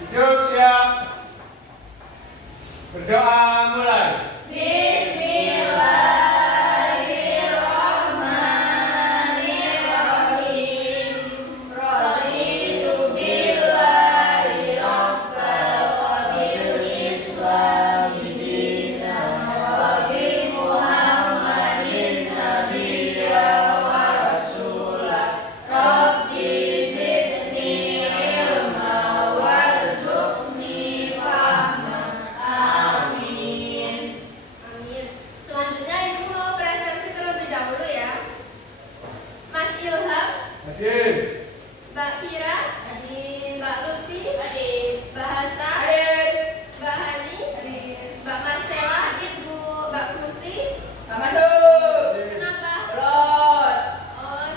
Duduk siap. Berdoa mulai. Hadir. Mbak Kira, Mbak Lutfi, Mbak Hasta, Mbak Hani, Mbak Marcella, Mbak Gusti, Masuk. kenapa? Terus. Oh,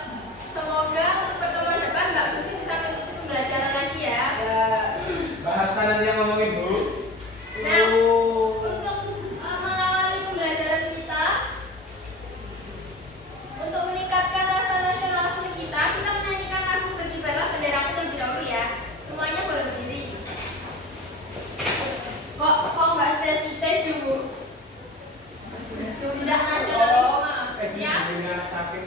semoga untuk pertemuan depan Mbak Gusti bisa mengikuti pembelajaran lagi ya. Bahas nanti yang ngomongin Bu. Nah, untuk mengawali pembelajaran kita, untuk meningkatkan rasa nasionalisme kita menyanyikan lagu Berkibarlah Benderaku terlebih dahulu ya. Semuanya boleh berdiri. Kok nggak setuju Bu? Tidak nasionalisme. Ya. Ini anak sakit.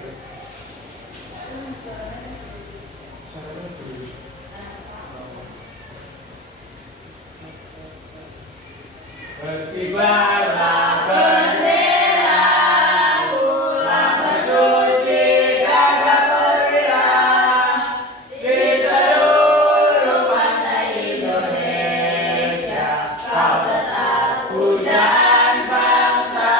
Berkibarlah benderaku, lambang suci gagah perwira di seluruh pantai Indonesia. Kau tetap pujaan bangsa.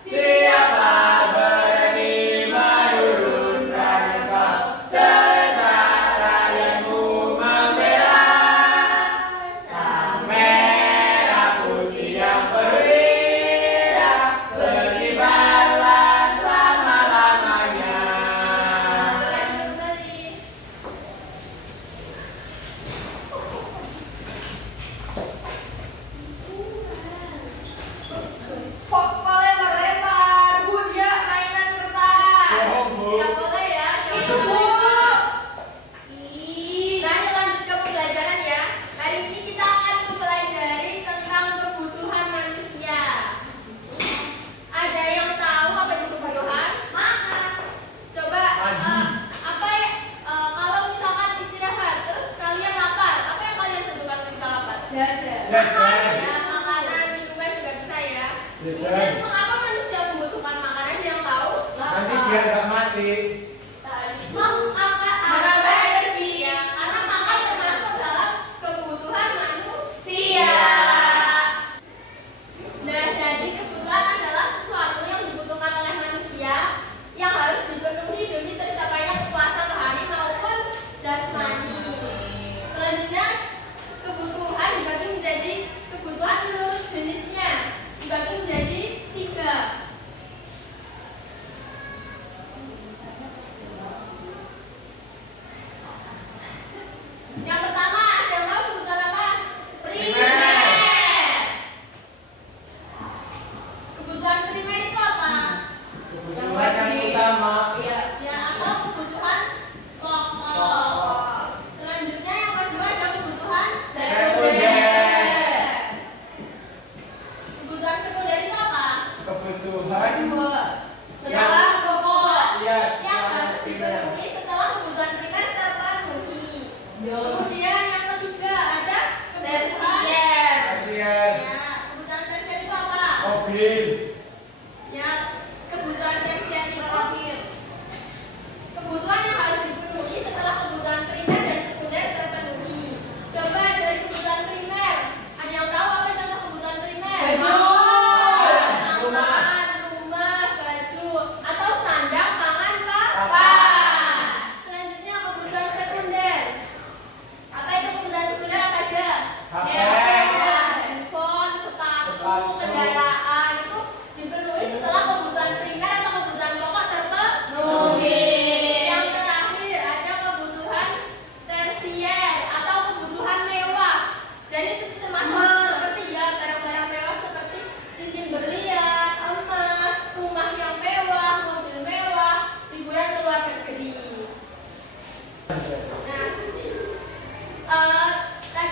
Siapa berani menurunkan engkau, serta rakyatmu membela sang merah putih yang perwira, berkibarlah selama-lamanya. Kok lempar-lempar? Bu, dia mainan kertas. Bohong, Bu. Tidak boleh ya. Itu Bu. Nah, yuk lanjut ke pembelajaran ya. Hari ini kita akan mempelajari tentang kebutuhan manusia. Ada yang tahu apa itu kebutuhan? Makan. Coba apa ya? Kalau misalkan istirahat, terus kalian lapar, apa yang kalian butuhkan ketika lapar? Jajan. Ya, makanan, minuman juga bisa ya. Jajan. Kemudian mengapa manusia membutuhkan makanan? Ada yang tahu? Nanti biar nggak mati. Menambah energi ya, karena makan termasuk dalam kebutuhan manusia. Nah, jadi kebutuhan adalah sesuatu yang dibutuhkan oleh manusia yang harus dipenuhi demi tercapainya kepuasan rohani maupun jasmani. Selanjutnya, kebutuhan dibagi menjadi kebutuhan menurut jenisnya, dibagi menjadi 3. Yang pertama, ada yang tahu kebutuhan apa? Primer. Kebutuhan primer itu apa? Kebutuhan yang utama. Ya, atau kebutuhan pokok. Selanjutnya yang kedua ada kebutuhan sekunder. Kebutuhan sekunder itu apa? Kebutuhan Setelah pokok. Iya, Yang setelah harus primer. dipenuhi setelah kebutuhan primer terpenuhi. Kemudian yang ketiga ada tersier. Pasien. Ya, kebutuhan tersier itu apa? Mobil. Ya, kebutuhan tersier itu kebutuhan yang harus dipenuhi setelah kebutuhan primer dan sekunder terpenuhi. Coba dari kebutuhan primer, ada yang tahu apa contoh kebutuhan primer? Makan, rumah, baju, atau sandang, pangan, papan. Selanjutnya kebutuhan sekunder. Apa itu kebutuhan sekunder apa aja? HP. Handphone, sepatu, kendaraan itu dipenuhi setelah kebutuhan primer atau kebutuhan pokok terpenuhi. Yang terakhir ada kebutuhan tersier atau kebutuhan mewah. Jadi itu termasuk seperti ya barang-barang mewah seperti cincin berlian, emas, rumah yang mewah, mobil mewah, liburan ke luar negeri. Nah,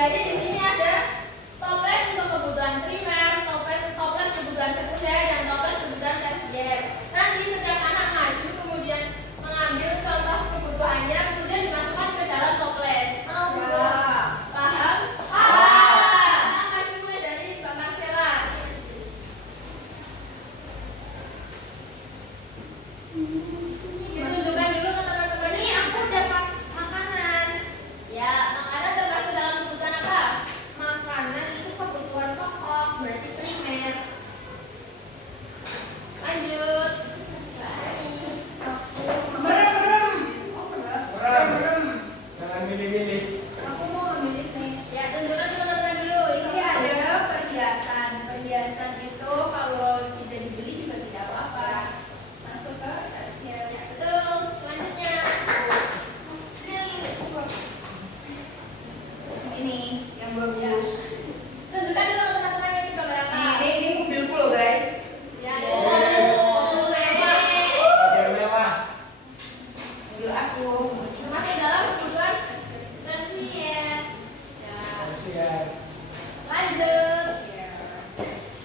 Jadi di sini ada toples untuk kebutuhan primer, toples kebutuhan sekunder, dan toples kebutuhan tersier. Nanti setiap anak maju kemudian mengambil contoh kebutuhannya, kemudian dimasukkan ke dalam toples. Paham? Paham. Nah, maju mulai dari Mbak Marcella. Tunjukkan dulu ke teman-teman. Ini aku dapat makanan. Ya, makanan termasuk dalam kebutuhan apa? Makanan itu kebutuhan pokok, berarti primer. Lanjut. Merem. Merem. Jangan milih-milih. Aku mau memilih nih. Ya, tunjukkan ke teman-teman dulu. Ini ada perhiasan. Perhiasan itu kalau tidak dibeli juga tidak apa-apa. Masuk ke tersier. Betul. Selanjutnya. Ini yang bagus. Tunjukkan dulu ke teman-teman yang juga berapa. Ini mobilku loh guys. Ya, Oh. mewah. Mobil mewah. Mobil aku. Termasuk dalam kebutuhan tersier. Ya. Tersier. Lanjut.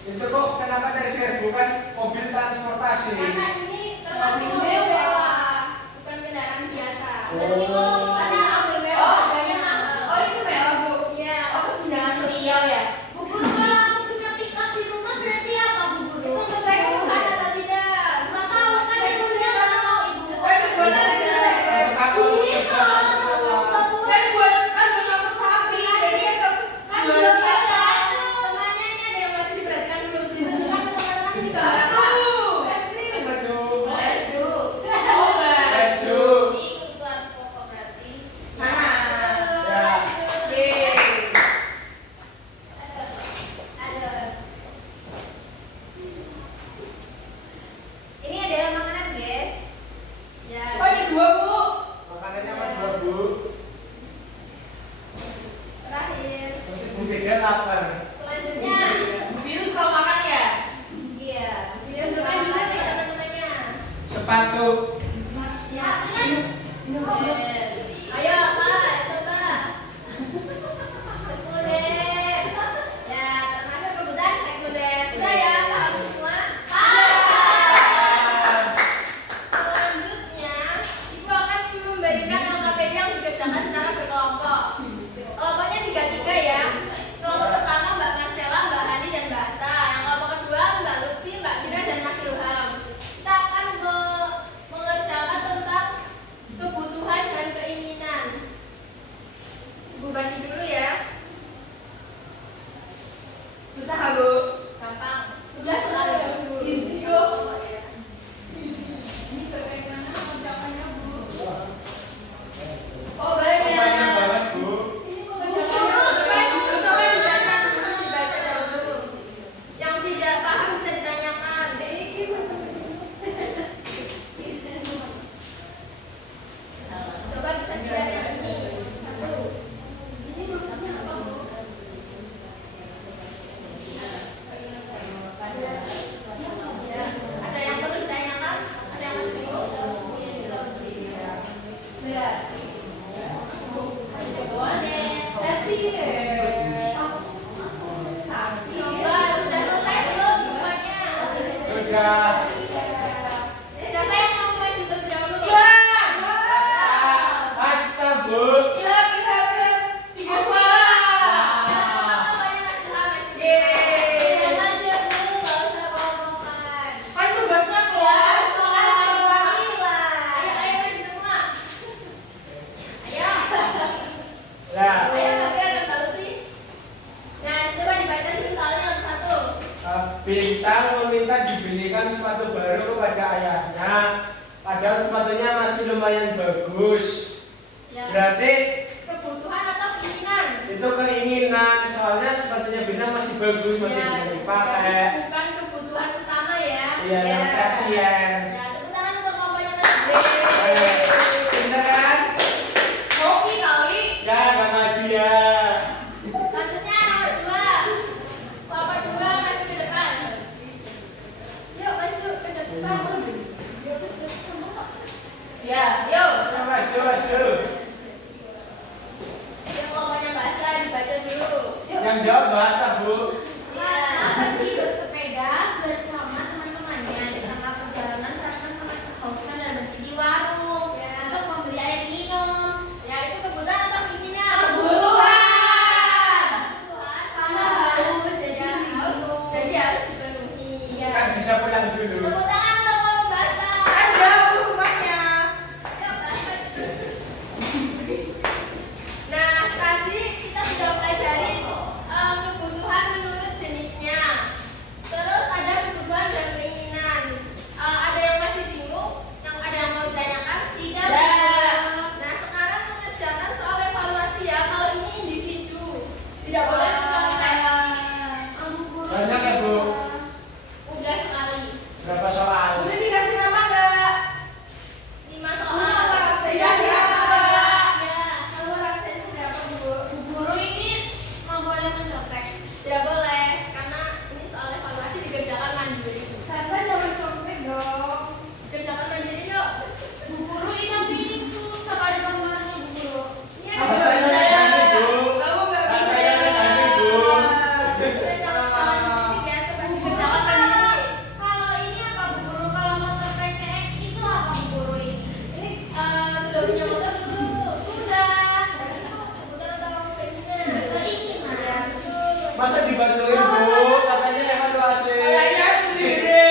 Itu kok kenapa tersier bukan mobil transportasi? Karena ini termasuk Mobil mobil mewah. mewah, bukan kendaraan biasa. Berarti Oh. kalau ada mobil mewah harganya mahal. Oh itu mewah bu. Iya. Oh kesenjangan sosial ya. Bu Guru, kalau aku punya pickup di rumah berarti apa Bu Guru? Itu untuk saya kebutuhan atau tidak? Nggak tahu kan ibunya nggak mau ibu. Oh itu buat aja. Aku Bisa. Dan buat aku sapi. Jadi itu Kan jual belum sapi. ada. Temannya ini ada yang wajib diperhatikan dulu. Ditunjukkan ke teman-teman ini nggak ada. Tuh. Aduh. Oh enggak. Baju. Ini kebutuhan pokok berarti. Mana? Ya. Yeay. Ada. Ini adalah makanan, guys. Ya. Oh ada dua bu. Makanannya apa dua bu? Terakhir. Masih Bu Vega lapar. Selanjutnya. Virus kalau makan ya. Iya. Tunjukkan dulu ke teman-temannya. Sepatu. Ya. Ayo, Pak, coba. Sekunder. Ya, termasuk kebutuhan sekunder. Sudah ya, paham semua? Paham. Selanjutnya, Ibu akan memberikan LKPD yang dikerjakan secara berkelompok. Kelompoknya 3-3 ya. Kelompok pertama Mbak Marcella, Mbak Hani, dan Mbak Asta. Yang kelompok kedua Mbak Lutfi, Mbak Gina, dan Mas Ilham. Kita akan mengerjakan tentang kebutuhan dan keinginan. Ibu bagi dulu ya. Susah nggak bu? Gampang. Sudah sekali. Easy yo. Ini bagaimana mengerjakannya, Bu? Oh Banyak banyak. banget bu. Ini Terus supaya dibaca dulu. Yang tidak paham bisa ditanyakan. Coba bisa dilihat yang ini. Satu. ini maksudnya apa, Bu? Ya. Ada yang perlu ditanyakan? Ada yang masih bingung? Berarti. Boleh. Coba sudah selesai belum semuanya? Sudah. Siapa yang mau maju terlebih dahulu? Asta bu. Tiga suara. Kan tugasnya kelompok. Lah. Bintang meminta dibelikan sepatu baru kepada ayahnya. Padahal sepatunya masih lumayan bagus. Berarti itu keinginan. Soalnya sepatunya Bintang masih bagus, masih bisa dipakai. Bukan kebutuhan utama ya. Iya, yang tersier. Ya, tepuk tangan untuk kelompoknya tadi. Pintar kan? Hoki kali. Ya, nggak maju ya. Selanjutnya nomor 2. Kelompok 2 maju ke depan. Yuk maju ke depan. Ya, yuk. Maju, maju. Yang kelompoknya Mbak Asta dibaca dulu. Yang jawab bahasa, Bu. Lana pergi bersepeda bersama teman-temannya di tengah perjalanan mereka sangat kehausan dan berhenti di warung untuk membeli air minum. Ya, itu kebutuhan atau keinginan? Kebutuhan. Kebutuhan. Karena haus jadi Ya, haus. minum. Jadi harus dipenuhi. Iya. Kan bisa pulang dulu. Tepuk tangan untuk kolom bahasa. Kan jauh rumahnya. Nah, tadi kita sudah pelajari kebutuhan menurut jenisnya. Terus ada kebutuhan dan keinginan. Ada yang masih bingung? Yang ada yang mau ditanyakan? Tidak. Nah, sekarang mengerjakan soal evaluasi ya. Kalau ini individu, tidak boleh mencontek. Banyak ya, Bu? Udah sekali. Berapa soal? Udah dikasih nama nggak? 5 soal. Dikasih apa? Ya. Kalau rasanya berapa, Bu? Bu guru ini mau boleh mencontek. Tidak boleh, karena ini soal evaluasi dikerjakan mandiri. Rasa jangan contek dong. Kerjakan mandiri yuk. Bu guru ini tapi ini susah kali gambarnya, Bu guru. Ini Aku ada nggak bisa. Bu. Kamu nggak bisa. Rasanya tadi, Bu. Kerjakan mandiri. Kalau ini apa, Bu guru? Kalau motor PCX itu apa, Bu guru ini? Ini sudah punya motor dulu. Sudah. Kebutuhan atau keinginan? Keinginan. Ya, betul. Masa dibantuin, Bu? Katanya evaluasi. Kayaknya sendiri.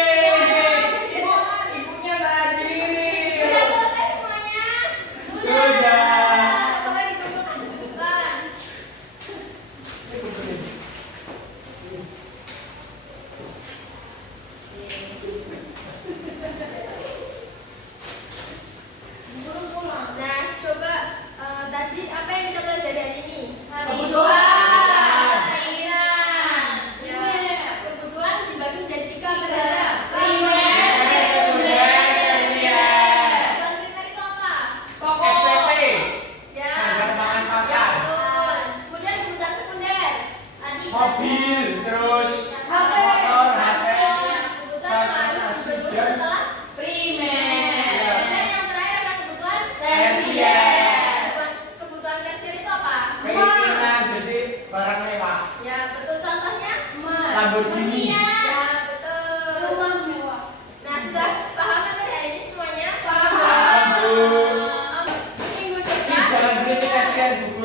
Ibunya nggak hadir. Sudah selesai semuanya? Sudah. Boleh dikumpulkan. Nah, coba tadi apa yang kita pelajari hari ini? Kebutuhan. Keinginan. Ya, kebutuhan dibagi menjadi 3 apa saja? Primer, sekunder, tersier. Kebutuhan primer itu apa? Pokok. SPP. Ya. Sandang pangan pakan. Betul. Kemudian kebutuhan sekunder. Tadi Mobil, terus HP. motor, HP. Kebutuhan harus dipenuhi setelah primer. kemudian yang terakhir ada kebutuhan Tersier. Kebutuhan tersier itu apa? Keinginan jadi barang mewah. Ya, betul, contohnya? Lamborghini. Ya, betul. Rumah mewah. Nah, sudah paham materi hari ini semuanya? Paham, Bu. Minggu Ih, depan jangan berisik, kasihan Bu